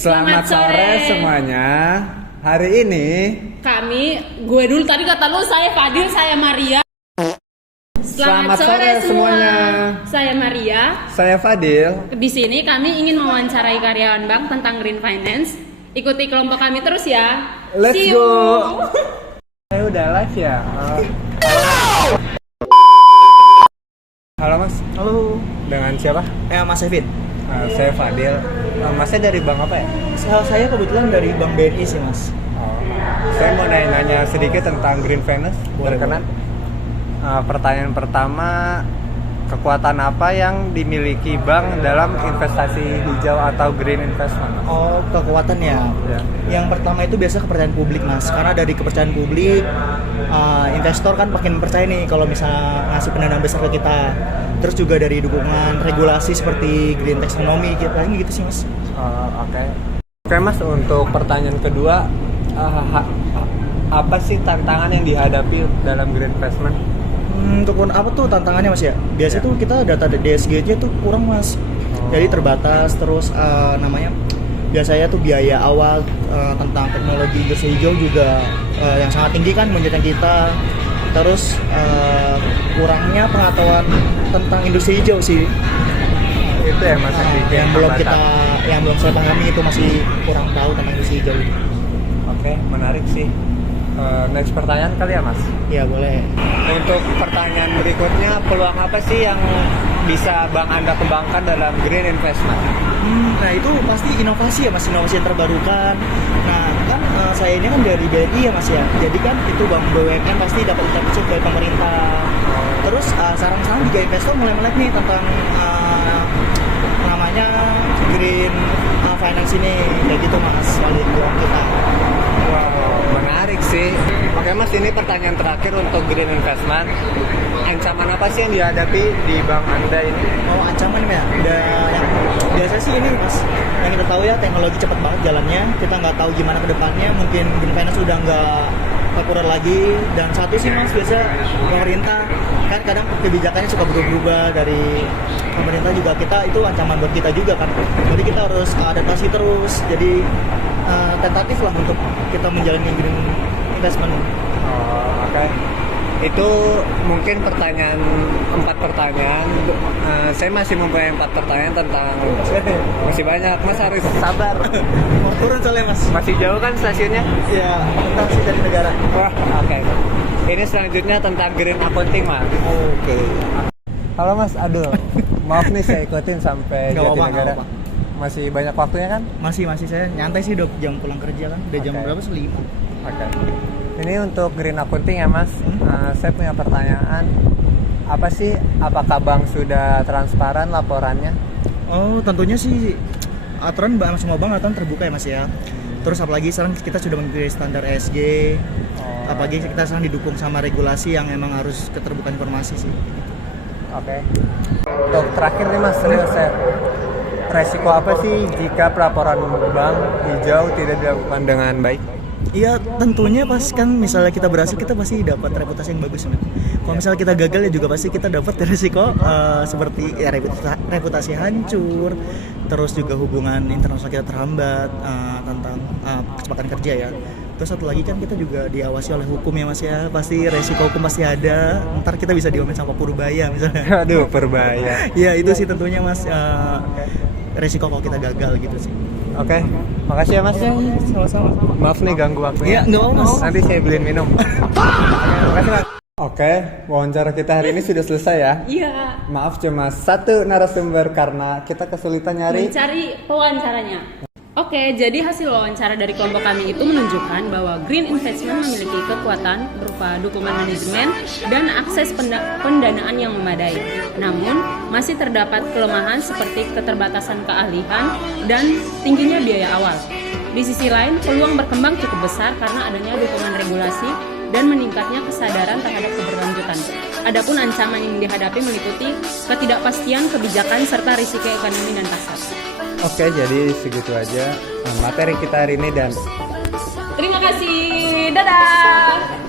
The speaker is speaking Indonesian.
Selamat sore semuanya. Hari ini gue dulu tadi kata lu, saya Fadil, saya Maria. Selamat sore semuanya. Saya Maria. Saya Fadil. Di sini kami ingin mewawancarai karyawan bank tentang green finance. Ikuti kelompok kami terus ya. Let's See you. go. Saya udah live ya. Halo Mas. Halo. Dengan siapa? Mas Evin. Saya Fadil. Masnya dari bank apa ya? Saya kebetulan dari Bank BNI sih, Mas. Saya mau nanya sedikit tentang green finance. Boleh. Berkenan? Pertanyaan pertama, kekuatan apa yang dimiliki bank dalam investasi hijau atau green investment? Oh, kekuatannya. Ya. Yang pertama itu biasa kepercayaan publik, Mas. Karena dari kepercayaan publik, investor kan makin percaya nih kalau misalnya ngasih pendanaan besar ke kita. Terus juga dari dukungan regulasi seperti green taxonomy, paling gitu sih, Mas. Oke Mas, untuk pertanyaan kedua, apa sih tantangan yang dihadapi dalam green investment? Untuk apa tuh tantangannya, Mas ya? Biasanya tuh kita data DSG-nya tuh kurang, Mas. Jadi terbatas, terus biasanya tuh biaya awal tentang teknologi industri hijau juga yang sangat tinggi kan menjadikan kita. Terus kurangnya pengetahuan tentang industri hijau sih. Itu ya Mas, yang belum saya pahami, itu masih kurang tahu tentang industri hijau itu. Oke, menarik sih. Next pertanyaan kali ya Mas? Ya boleh. Untuk pertanyaan berikutnya, peluang apa sih yang bisa Bank Anda kembangkan dalam green investment? Nah itu pasti inovasi ya Mas, inovasi yang terbarukan. Nah kan saya ini kan dari BNI ya Mas ya, jadi kan itu bank BUMN pasti dapat insentif dari pemerintah. Terus sekarang juga investor mulai melek nih tentang namanya green finance ini, kayak gitu Mas, balik uang kita. Wow, menarik sih. Oke Mas, ini pertanyaan terakhir untuk green investment. Ancaman apa sih yang dihadapi di bank Anda ini? Oh, ancaman ya? Yang biasa sih ini Mas, yang kita tahu ya, teknologi cepat banget jalannya. Kita nggak tahu gimana ke depannya, mungkin green finance udah nggak populer lagi. Dan satu sih Mas, biasa pemerintah kan kadang kebijakannya suka berubah-ubah dari pemerintah juga, kita itu ancaman buat kita juga kan. Jadi kita harus adaptasi terus. Jadi tentatif lah untuk kita menjalani green investment. Oke. Itu mungkin 4 pertanyaan. Saya masih mempunyai 4 pertanyaan tentang masih banyak. Mas harus sabar. Mau turun soalnya Mas. Masih jauh kan stasiunnya? Ya, tentang sih dari negara. Wah, oke. Ini selanjutnya tentang green accounting Mas. Oke. Halo Mas, aduh. Maaf nih saya ikutin sampai Jatinegara. Apa. Masih banyak waktunya kan? Masih saya nyantai sih, jam pulang kerja kan. Udah jam berapa? 5. Oke. Ini untuk green accounting ya Mas. Saya punya pertanyaan. Apa sih, apakah bank sudah transparan laporannya? Oh, tentunya sih aturan semua bank aturan terbuka ya Mas ya. Terus apalagi sekarang kita sudah mengikuti standar ESG. Apalagi kita sekarang didukung sama regulasi yang emang harus keterbukaan informasi sih. Oke. Untuk terakhir nih Mas, resiko apa sih jika pelaporan bank hijau tidak dilakukan dengan baik? Iya, tentunya pas kan misalnya kita berhasil, kita pasti dapat reputasi yang bagus. Kalau misalnya kita gagal ya juga pasti kita dapat resiko seperti ya, reputasi hancur, terus juga hubungan internasional kita terhambat tentang kecepatan kerja ya. Terus satu lagi kan kita juga diawasi oleh hukum ya Mas ya, pasti resiko hukum pasti ada. Ntar kita bisa diomelin sama Purbaya misalnya. Aduh, Purbaya. Iya itu sih tentunya Mas, resiko kalau kita gagal gitu sih. Oke, makasih ya Mas. Ya, sama-sama. Maaf nih ganggu waktunya. Iya, nggak apa Mas. Nanti saya beliin minum. Makasih Mas. Oke, wawancara kita hari ini sudah selesai ya. Iya. Maaf cuma 1 narasumber karena kita kesulitan Mencari pewawancaranya. Oke, jadi hasil wawancara dari kelompok kami itu menunjukkan bahwa green investment memiliki kekuatan berupa dukungan manajemen dan akses pendanaan yang memadai. Namun, masih terdapat kelemahan seperti keterbatasan keahlian dan tingginya biaya awal. Di sisi lain, peluang berkembang cukup besar karena adanya dukungan regulasi dan meningkatnya kesadaran terhadap keberlanjutan. Adapun ancaman yang dihadapi meliputi ketidakpastian kebijakan serta risiko ekonomi dan pasar. Oke, jadi segitu aja materi kita hari ini dan terima kasih. Dadah.